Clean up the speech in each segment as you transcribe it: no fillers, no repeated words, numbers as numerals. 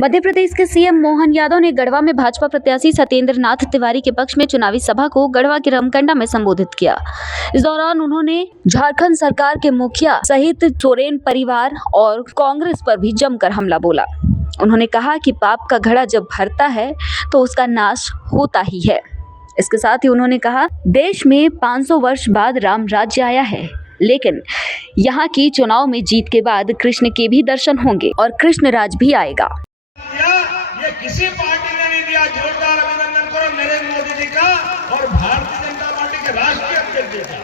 मध्य प्रदेश के सीएम मोहन यादव ने गढ़वा में भाजपा प्रत्याशी सत्येंद्र नाथ तिवारी के पक्ष में चुनावी सभा को गढ़वा के रमकंडा में संबोधित किया। इस दौरान उन्होंने झारखंड सरकार के मुखिया सहित सोरेन परिवार और कांग्रेस पर भी जमकर हमला बोला। उन्होंने कहा कि पाप का घड़ा जब भरता है तो उसका नाश होता ही है। इसके साथ ही उन्होंने कहा, देश में 500 वर्ष बाद राम राज्य आया है, लेकिन यहाँ की चुनाव में जीत के बाद कृष्ण के भी दर्शन होंगे और कृष्ण राज भी आएगा। ये किसी पार्टी ने नहीं दिया। जोरदार अभिनंदन करो नरेंद्र मोदी जी का और भारतीय जनता पार्टी के राष्ट्रीय अध्यक्ष जी का।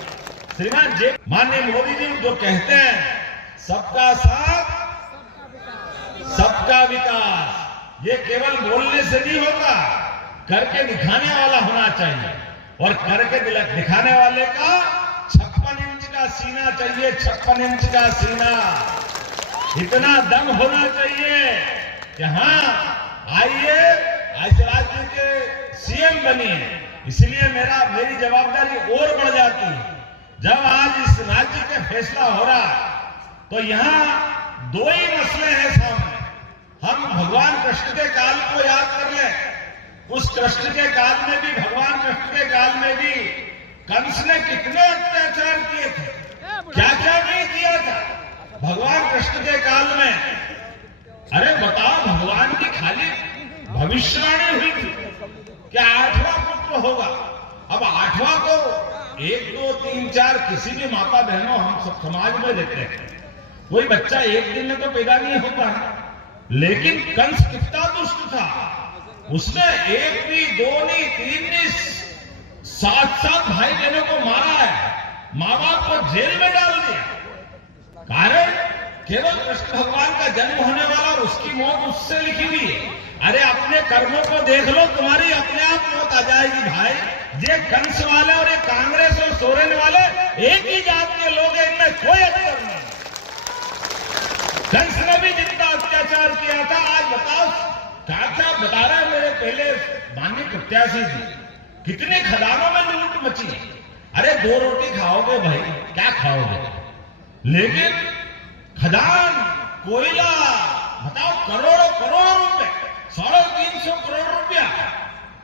श्रीमान जी माननीय मोदी जी जो कहते हैं सबका साथ सबका विकास, ये केवल बोलने से नहीं होगा, करके दिखाने वाला होना चाहिए। और करके दिखाने वाले का 56 इंच का सीना चाहिए। 56 इंच का सीना, इतना दम होना चाहिए कि हाँ आइए आज राज्य के सीएम बनिए। इसलिए मेरी जवाबदारी और बढ़ जाती है। जब आज इस राज्य का फैसला हो रहा तो यहाँ दो ही मसले हैं सामने। हम भगवान कृष्ण के काल को याद कर ले। उस कृष्ण के काल में भी, भगवान कृष्ण के काल में भी कंस ने कितने अत्याचार किए थे, क्या क्या नहीं किया था भगवान कृष्ण के काल में। अरे बताओ, भगवान की खाली भविष्यवाणी हुई थी कि 8वां पुत्र होगा। अब 8वां को 1 2 3 4 किसी भी माता बहनों हम सब समाज में देखते हैं, कोई बच्चा एक दिन में तो पैदा नहीं होता है। लेकिन कंस कितना दुष्ट था, उसने 1 नहीं 2 नहीं 3 नहीं 7 भाई बहनों को मारा है, माँ बाप को जेल में डाल दिया। कारण केवल कृष्ण भगवान का जन्म होने वाला और उसकी मौत उससे लिखी हुई है। अरे अपने कर्मों को देख लो, तुम्हारी अपने आप मौत आ जाएगी भाई। ये कंस वाले और ये कांग्रेस और सोरेन वाले एक ही जात के लोग हैं, इनमें कोई अंतर नहीं। कंस ने भी जितना अत्याचार किया था, आज बताओ क्या बता रहे हैं मेरे पहले माननीय प्रत्याशी जी, कितनी खदानों में लूट मची। अरे 2 रोटी खाओगे भाई, क्या खाओगे, लेकिन खदान कोयला बताओ करोड़ों करोड़ों रुपए, 350 करोड़ रुपया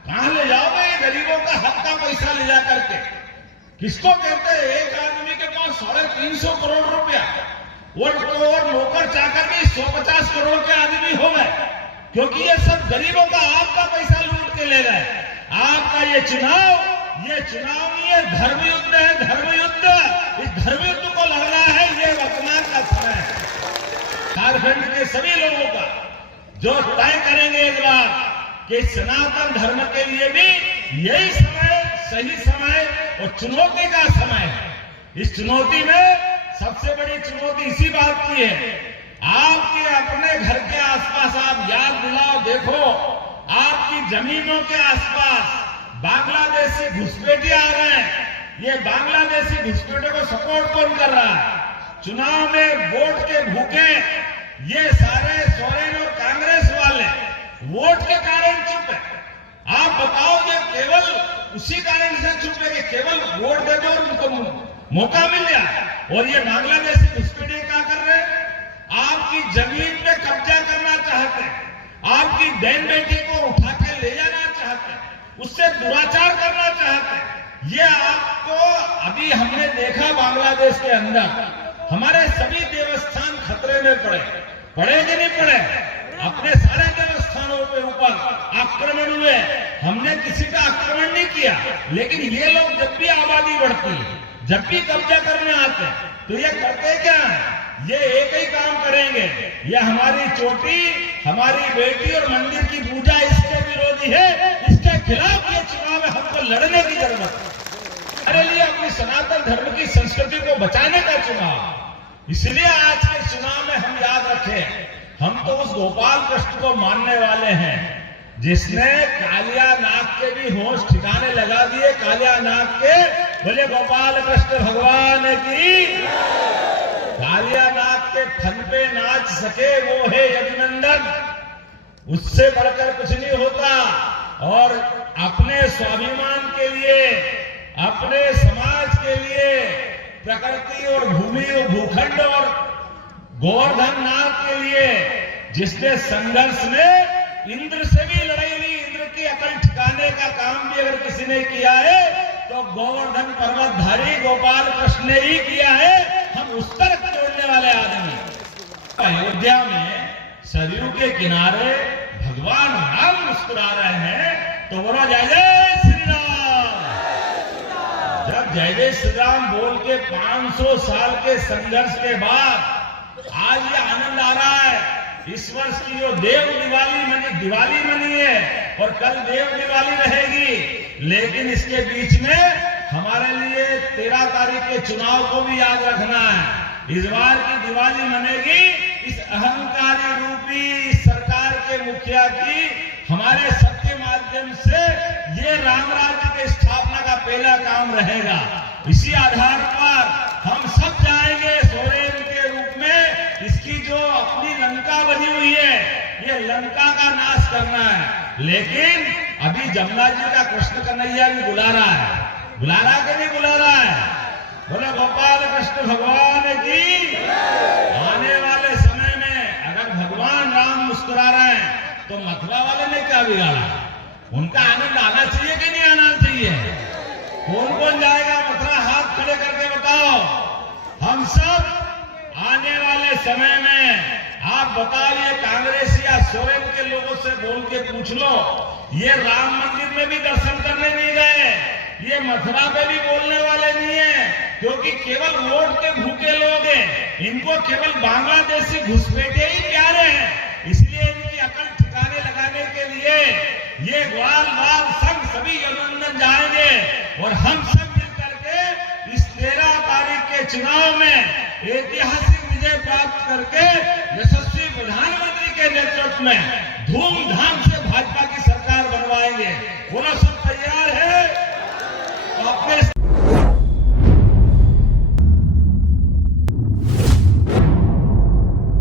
कहां ले जाओगे? ये गरीबों का हक का पैसा ले जा करके। किसको कहते हैं एक आदमी के पास 350 करोड़ रुपया, और नौकर चाकर भी 150 करोड़ के आदमी हो गए, क्योंकि ये सब गरीबों का आपका पैसा लूट के ले गए। आपका ये चुनाव नहीं है, धर्म युद्ध है, धर्म युद्ध। इस धर्म युद्ध को लड़ना है, ये वर्तमान का समय है। झारखंड के सभी लोगों का जो तय करेंगे एक बार कि सनातन धर्म के लिए भी यही समय, सही समय और चुनौती का समय है। इस चुनौती में सबसे बड़ी चुनौती इसी बात की है, आपके अपने घर के आसपास आप याद दिलाओ, देखो आपकी जमीनों के आसपास बांग्लादेशी घुसपैठिए आ रहे हैं। ये बांग्लादेशी घुसपैठियों को सपोर्ट कौन कर रहा है? चुनाव में वोट के भूखे ये सारे सोरेन और कांग्रेस वाले वोट के कारण चुप है। आप बताओ, ये केवल उसी कारण से चुप है कि केवल वोट दे दो और उनको मौका मिल जाए। और ये बांग्लादेशी घुसपैठिए क्या कर रहे हैं? आपकी जमीन पे कब्जा करना चाहते हैं, आपकी बहन बेटी को उठा के ले जाना चाहते हैं, उससे दुराचार करना चाहते हैं। ये आपको अभी हमने देखा बांग्लादेश के अंदर हमारे सभी देवस्थान खतरे में पड़े कि नहीं पड़े? अपने सारे देवस्थानों के ऊपर आक्रमण हुए। हमने किसी का आक्रमण नहीं किया, लेकिन ये लोग जब भी आबादी बढ़ती है, जब भी कब्जा करने आते हैं, तो ये करते क्या है? ये एक ही काम करेंगे, ये हमारी चोटी, हमारी बेटी और मंदिर की पूजा इसके विरोधी है, इसके खिलाफ ये चुनाव में हमको लड़ने की जरूरत है। हमारे लिए अपनी सनातन धर्म की संस्कृति को बचाने का चुनाव। इसलिए आज के चुनाव में हम याद रखें, हम तो उस गोपाल कृष्ण को मानने वाले हैं जिसने कालिया नाग के भी होश ठिकाने लगा दिए। कालिया नाग के बोले गोपाल कृष्ण भगवान की। कालिया नाग के फन पे नाच सके वो है यज्ञनंदन, उससे बढ़कर कुछ नहीं होता। और अपने स्वाभिमान के लिए, अपने समाज के लिए, प्रकृति और भूमि और भूखंड और गोवर्धन नाथ के लिए जिसने संघर्ष में इंद्र से भी लड़ाई ली, इंद्र की अकल ठिकाने का काम भी अगर किसी ने किया है तो गोवर्धन पर्वतधारी गोपाल कृष्ण ने ही किया है। हम उस तरफ जोड़ने वाले आदमी। अयोध्या में सरयू के किनारे भगवान राम मुस्कुरा रहे हैं तो बोलो जय जय श्री राम। जब जय जय श्री राम बोल के 500 साल के संघर्ष के बाद आज ये आनंद आ रहा है। इस वर्ष की जो देव दिवाली मनी है और कल देव दिवाली रहेगी, लेकिन इसके बीच में हमारे लिए 13 तारीख के चुनाव को भी याद रखना है। इस बार की दिवाली मनेगी इस अहंकारी रूपी इस सरकार के मुखिया की हमारे सबके माध्यम से ये राम राज्य की स्थापना का पहला काम रहेगा। इसी आधार पर हम सब चाहेंगे सोरेन के रूप में इसकी जो अपनी लंका बनी हुई है ये लंका का नाश करना है। लेकिन अभी जमुना जी का कृष्ण कन्हैया भी बुला रहा है, बुला रहा कि नहीं बुला रहा है? बोले गोपाल कृष्ण भगवान की। आने वाले समय में अगर भगवान राम मुस्कुरा रहे हैं तो मथुरा वाले ने क्या बिगाड़ा? उनका आनंद आना चाहिए कि नहीं आना चाहिए? कौन कौन जाएगा मथुरा? हाथ खड़े करके बताओ। हम सब आने वाले समय में आप बताइए, कांग्रेस या सोरेन के लोगों से बोल के पूछ लो, ये राम मंदिर में भी दर्शन करने नहीं गए, ये मथुरा पे भी बोलने वाले नहीं है, क्योंकि केवल वोट के भूखे लोग हैं। इनको केवल बांग्लादेशी घुसपैठे ही प्यारे हैं। इसलिए इनकी अकल ठिकाने लगाने के लिए ये ग्वाल बाल संघ सभी यमुनानंदन जाएंगे और हम सब मिलकर के इस 13 तारीख के चुनाव में ऐतिहासिक विजय प्राप्त करके यशस्वी प्रधानमंत्री के नेतृत्व में धूमधाम से भाजपा की सरकार बनवाएंगे। बोलो सब तैयार है? तो अपने